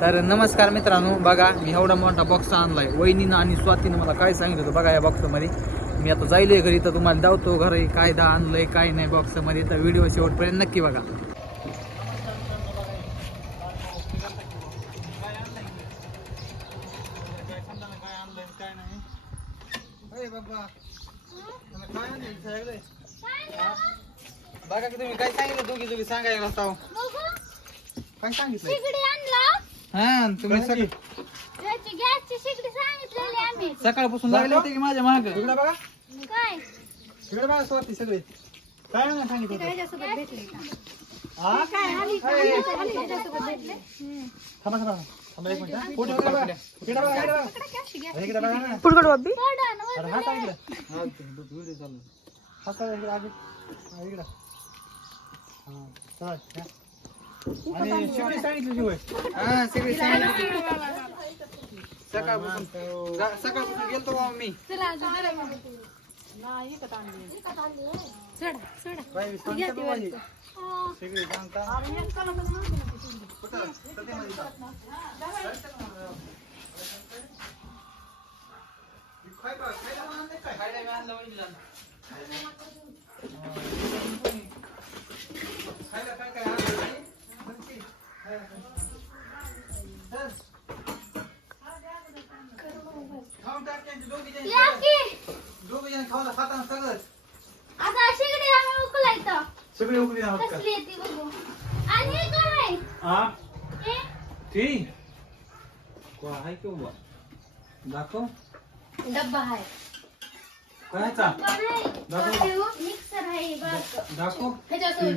तर नमस्कार मित्रांनो बघा मी एवढा मोठा बॉक्स आणलाय. वहिनीनं आणि स्वातीनं मला काय सांगितलं होतं बघा या बॉक्समध्ये मी आता जायलोय घरी तर तुम्हाला दावतो घरी काय दा आणलंय काय नाही बॉक्समध्ये तर व्हिडिओ शेवटपर्यंत नक्की बघा. बघा की तुम्ही काय सांगितलं दोघी दोघी सांगायला काय सांगितलं आणला. हा तुम्ही सकाळ त्याची गॅसची शिगडी सांगितलेली आम्ही. सकाळपासून लागले होते की माझ्या माग? इकडे बघा. काय? इकडे बघा स्वाती सगळे. काय नाही सांगितलं होतं? हा? काय थांबा थांबा थांबा. एक मिनिट फोटो इकडे बघा. इकडे बघा इकडे बघा. अरे, इकडे बघा. ना सोडा ना अरे हा काय इकडे व्हिडिओ चालू हा काय इकडे. आगे हा, इकडे. हा चला या. आणि शिवडी सांगितली जी होय हा सगळी सांगितलं सकाळपासून जा- सकाळपासून गेलतो बाबा मी चला सोडा सोडा बाई, सांगता बा बाई. हा. शिवडी सांगता कुठं? सध्यामध्ये जा. खायला- खायला पण आणलंय काय? खायला बी आणलं वहिनीला. खायला काय काय आणलं वहिनी? म्हणती. खायला काय? चल. खाऊन टाक त्यांची दोघी जण. या की दोघी जण खाऊन खाताना सगळंच आता शिगडी आम्ही उकलायचं आहोत का? हे काय हा हे? ती? आहे की उभा? दाखव. डब्बा आहे. कायचा दाखव. मिक्सर आहे. दाखव.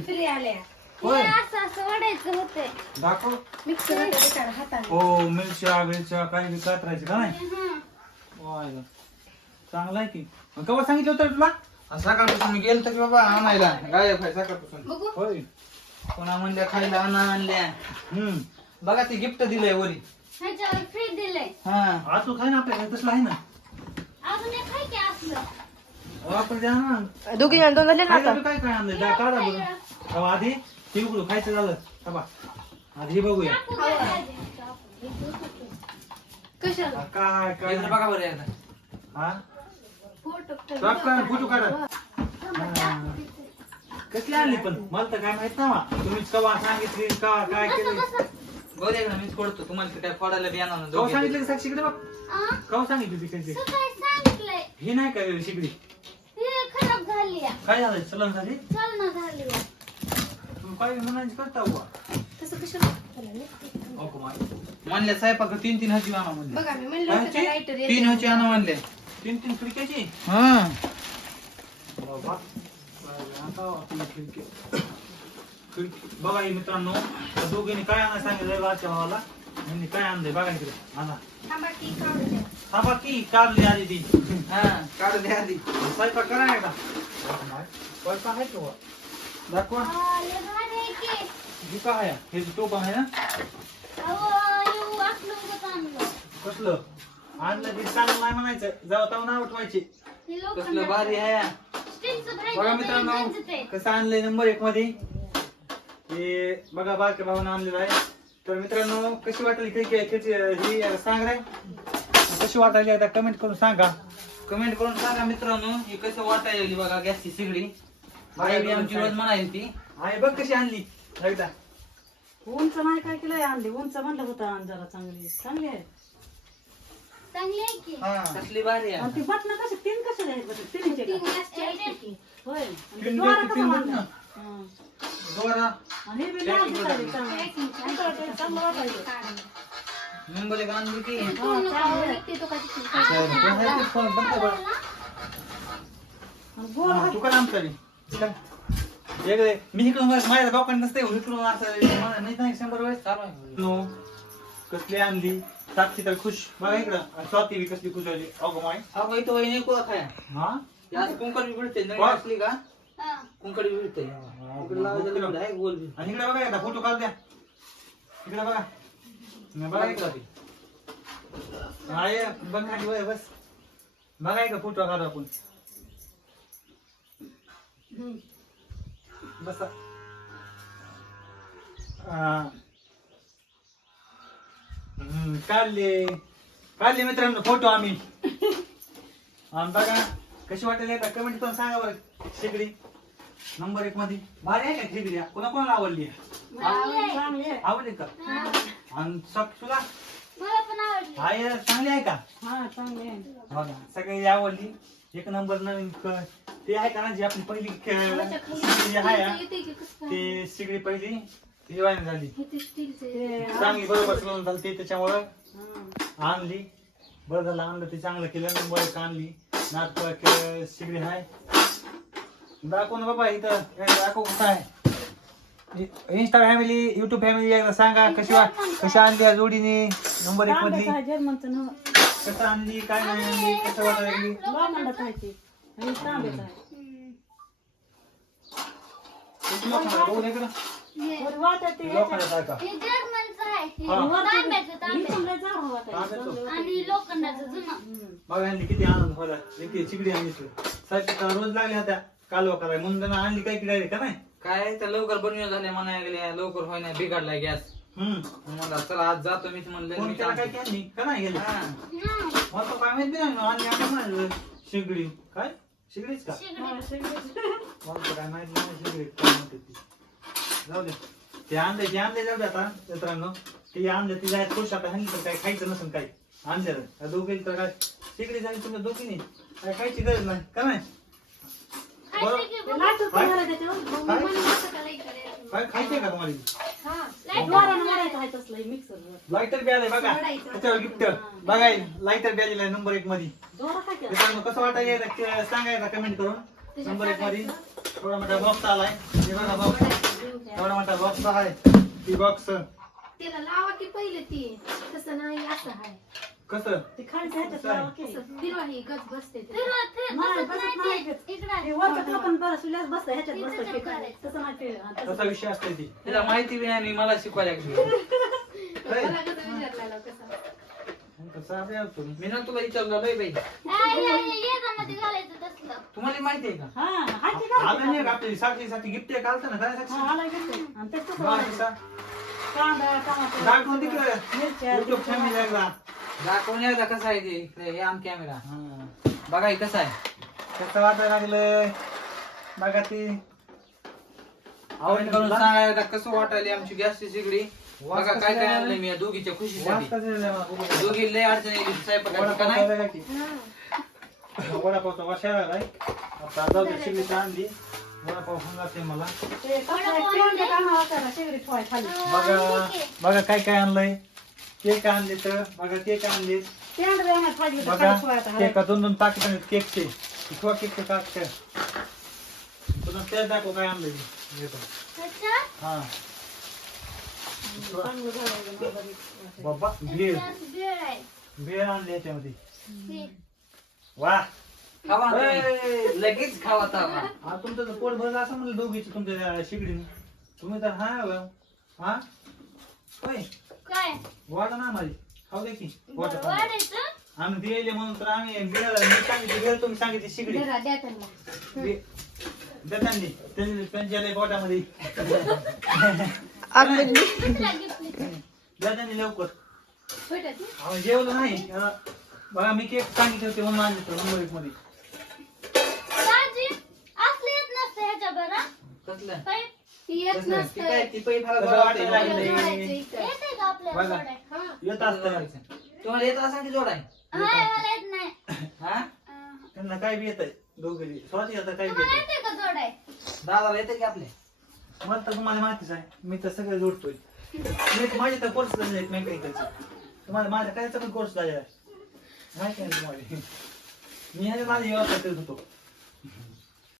फ्री आल्या. होय. हे असं असं वडायचं होतंय. दाखव. मिक्सर होतं हाताने. हो मिरच्या बिरच्या काही कातरायची का नाही? हं. चांगलं आहे की. मग केव्हा सांगितलं होतं तुला? आणि सकाळपासून मी गेलो तर बाबा आणायला. गायब आहे सकाळपासून बघू. होय. कोणा म्हणल्या खायला आणा आणल्या. हम्म. बघा ते गिफ्ट दिलंय वरी. ह्याच्यावर फ्री दिलंय. हा. आज तू ना आपल्याकडे तसलं आहे ना. अजून एक आहे की असलं? अहो, आपण द्या ना. दोघी जण दोन झाले ना आता? बी काय काय आणलं द्या काढा बघू अहो, आधी ती उघडू खायचं झालं. थांबा. आधी हे बघूया. कशाला हा, काय काय इकडे बघा बरं एकदा. हा? फोटो काढा कसली आणली पण? मला तर काय माहीत ना तुम्ही कवा सांगितली का काय केलं? मीच फोडतो. तुम्हाला तर काय फोडायला बी येणार नाही. कवा दोघे. सांगितलं का साक्षीकडे बघ? कवा सांगितली ती कशी सकाळी सांगितलंय. ही नाही हे खराब झाली काय झालं चलन झाली चल ना झाली तू काय म्हणायची करता बुवा. तसं कशाला? अहो, कुमार. म्हणल्या साहेबाक तीन तीन हजी आणा म्हणले बघा मी म्हणलं होतं का लाईटर तीन हजी आणा म्हणले तीन तीन खिडक्याची? हा. बाबा. आता खिडकी. खिडकी. बघा हे मित्रांनो त्या दोघींनी काय आणायला सांगितलं आजच्या भावाला. यांनी काय आणलंय बघा इकडे. आणा. थांबा की की काढली आधी ती. हा. काढू द्या आधी. स्वयंपाक करा एकदा. स्वयंपाक आहे का बुवा? दाखवा की. ही काय आहे? हे टोप आहे ना. कसलं? आणलं ते चांगलं नाही म्हणायचं. जाऊ नाव उठवायचे हे कसलं भारी आहे. बघा मित्रांनो. कसं आणलंय नंबर एक मध्ये. हे बघा बारक्या भावानं आणलेलं आहे. तर मित्रांनो कशी वाटली खिडकी? ही सांग रे. कशी वाटायली आता कमेंट करून सांगा. कमेंट करून सांगा मित्रांनो ही कसं वाटायला लागली बघा गॅसची सिगडी आई बी आमची रोज म्हणायची ती. आहे बघ कशी आणली. एकदा. उंच नाही काय केलंय आणली. उंच म्हणलं होतं आण जरा चांगली. चांगली आहे. चांगली आहे की हा कसली भारी आहे आणि ती बटणं कशी तीन कशाला आहेत बटणं तिन्हीचे तीन का? गॅसची आहेत की. होय आणि ते तीन द्वार बटणं, कसं तीन बांधलं? बटणं. हं. दोरा आणि हे बी लाल दिसायले चांगलं. आणि ते चांगलं वाटायचं. मुंबईला बांधली ती हं, पूर्ण चांगलं काढून आहे. निघते तो का तिथून. कोण आहे ते फोन बंद कर बरं. आणि गोल हा, तू काय आमचा मी इकडून वर- माझ्या बापाने नसते इकडून माहीत नाही शंभर वेळेस चालू आहे नो कसली आणली साक्षी तर खुश बघा इकडं स्वाती बी कसली खुश झाली अगो माय अगं इथं वहिनी कोण काय हा आज कुंकड बी भेटते नवीन वा. असली का हा. कुंकड बी भेटते इकडे लावायचं लिंबू आहे गोल बी आणि इकडे बघा एकदा फ़ोटो काढ द्या इकडे बघा न बघा इकडं हा ये बघ खाली वळ, बस बघा इकडं फ़ोटो काढू आपण बसा हा. हम्म, काढले. काढले मित्रांनो फोटो आम्ही. आणि बघा कशी वाटेल का कमेंट करून सांगा बरं शेगडी. नंबर एक मध्ये. भारी आहे का शेगडी? कोणा कोणाला आवडली? चांगली आहे. आवडली का. आणि सग तुला? मला पण आवडली. हाय चांगली आहे का? हा चांगली आहे. बघा सगळी आवडली. एक नंबर नवीन क- ते आहे का ना जी आपली पहिली ख- शेगडी आहे हा, ते शेगडी पहिली. ती वाईन झाली चांगली बरोबर चालून झाली ते त्याच्यामुळं. आणली. बरं झालं आणलं ते चांगलं केलं नंबर एक आणली. नाटक शिगडी हाय. दाखव ना बाबा इथं. दाखव कसं आहे. इंस्टा फॅमिली युट्यूब फॅमिली एकदा सांगा कशी वा कशी आणली या जोडीने? नंबर एक नव्हं. कसं आणली काय नाही आणली कसं वाटायला लागली ते. हे जर्मनचं आहे हे हा. तांब्याचं ही हवा ताई. तांब्याचं. आणि लोखंडाचं जुनं. हम्म. बघा आणली किती आनंद चिकडी आणली तू साहेब रोज लागल्या होत्या. कालवा कराय म्हणून त्यांना आणली काय किडायला का नाही? काय? तर लवकर बनवून झाले म्हणायला गेले. लवकर होय नाही बिघडलाय गॅस. हम्म. म्हणलं चला आज जातो मीच म्हणलं फोन मी केला काय आणतो. की आणली का नाही गेली? हा. हा. मला तर काय माहीत बी नाही. आणि आम्ही म्हणालो शिगडी. काय? शिगडीच का? शेगडी. शेगडी. मला तर काय माहीत नाही शिगडी काय म्हणते ती. जाऊ दे ते आणले ते आणले जाऊ दे आता मित्रांनो. ते आणले ते जायचं खुश आता हानी तर काय खायचं नसेल काय आणलं दोघे तर काय शिगडी झाली तुम्ही दोघीने काय खायची गरज नाही. का नाही? खायचं काय? असं का तुम्हाला? आहे. लायटर बी आलंय बघा. त्याच्यावर गिफ्ट. बघाय लायटर बी आलेलं आहे नंबर एक मध्ये. आहे. मित्रांनो कसं वाटायला सांगायला कमेंट करून. नंबर एक मध्ये. थोडा मोठा बॉक्स आलाय. हे बघा बॉक्स एवढा मोठा बॉक्स आहे ती बॉक्स त्याला लावा की पहिले ती तसं नाही असं आहे कसं ते खायचं ह्याच्यात लावा की. असं फिरवा ही गज बसते ते. फिरवत- फिरवत नाही, बसत बसत नाही नाही. ते. इकडं आहे. ते वरचं कापण बरं सुल्यास बसतं ह्याच्यात तिथं बसतं ते चक्कर आहे. तसं नाही ते हा, तसं. कसा विषय असते ती तिला माहिती बी नाही आणि मला शिकवायला लागली काय? मला कसं विचारलेलं कसं कसं आहे यार तुम्ही? मी ना तुला विचारलं लय बाई तुम्हाला माहिती आहे का? हा, हाय ते आलं नाही का आपली साक्षीसाठी गिफ्ट आहे कालतं ना काय साक्षी आलाय का आणि ते बघा घालायचं. कांदा, टमाटर, दाखवून तिकडे मिरच्या, युट्यूब फॅमिली एकदा. दाखवून एकदा कसं आहे ते इकडे हे आम कॅमेरा हा. बघा हे कसं आहे. कसं वाटायला लागलं बघा ती. आवड करून सांगायला कसं वाटायली आमची गॅसची शिगडी वास बघा कसं काय काय? आणलंय मी या दोघीच्या वास खुशीसाठी कसा आहे मला दोघी लय अडचण येईल स्वयंपाकाची का नाही? खायला का की? वडापावचा वाशा यायला लागलाय. आता जाऊ दे शिगडी आणली वडापाव खाऊन जाते मला. बघा बघा काय काय आणलंय. केक आणले तर बघा केक आणले. बघा केक दोन दोन पाकिट आहेत केकचे किंवा केकचे पाकिट तुला ते दाखव काय आणलंय. येतो. हा. बाबा भेळ. भेळ आहे. आणली याच्यामध्ये. वा. खावा ए! तुम्ही. लगेच खावा हा तुमचं तर पोट भरलं असं म्हणलं दोघीच तुमच्या शिगडीने. तुम्ही तर हा. हा. होय. काय? वाटा ना माझी खाऊ दे की. वाटा बरं, वाढायचं आम्ही दिले म्हणून तर आम्ही बिळाला मी सांगितली बिळ तुम्ही सांगितली शिगडी. जरा द्या त्यांना. देतानी त्यांनी. त्यांच्या पोटामध्ये घेतली? देतानी लवकर? अहो, जेवलं नाही. अं, बघा मी केक सांगितले होते म्हणून आणले तर नंबर एक मध्ये दाजी, असलं येत नसतं ह्याच्या बरं. कसलं काय? ती येत कसलं? ती नसतं काय ती पै फार कसं बरं वाटायला वाटायला लागलंय? लागलंय. जोडायचं इथं. येतंय का आपल्याला बघा. जोडाय? हा. येत असतं तुम्हाला येत असेल की जोडाय हाय, मला येत नाही. हा अं, त्यांना काय बी येत आहे दोघे स्वतः येतं काय बी तुम्हाला येत येतंय का जोडाय? दादाला येते की आपले मला तर तुम्हाला माहितीच आहे मी तर सगळं जोडतोय मी तर माझे तर कोर्स झाले आहेत मेकॅनिकलचे तुम्हाला माझ्या काय सगळं कोर्स झालेला आहे माहिती आहे ना तुम्हाला मी ह्याच्या माझी व्यवस्था करत होतो